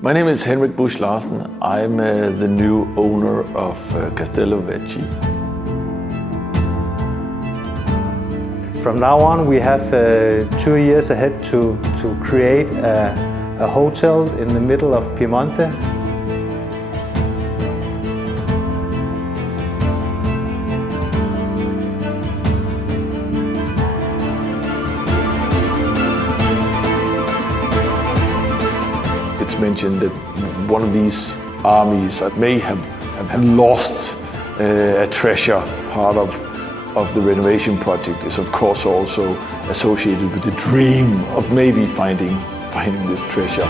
My name is Henrik Busch Larsen. I'm the new owner of Castello Veggi. From now on we have 2 years ahead to create a hotel in the middle of Piemonte. It's mentioned that one of these armies may have lost a treasure. Part of the renovation project is of course also associated with the dream of maybe finding this treasure.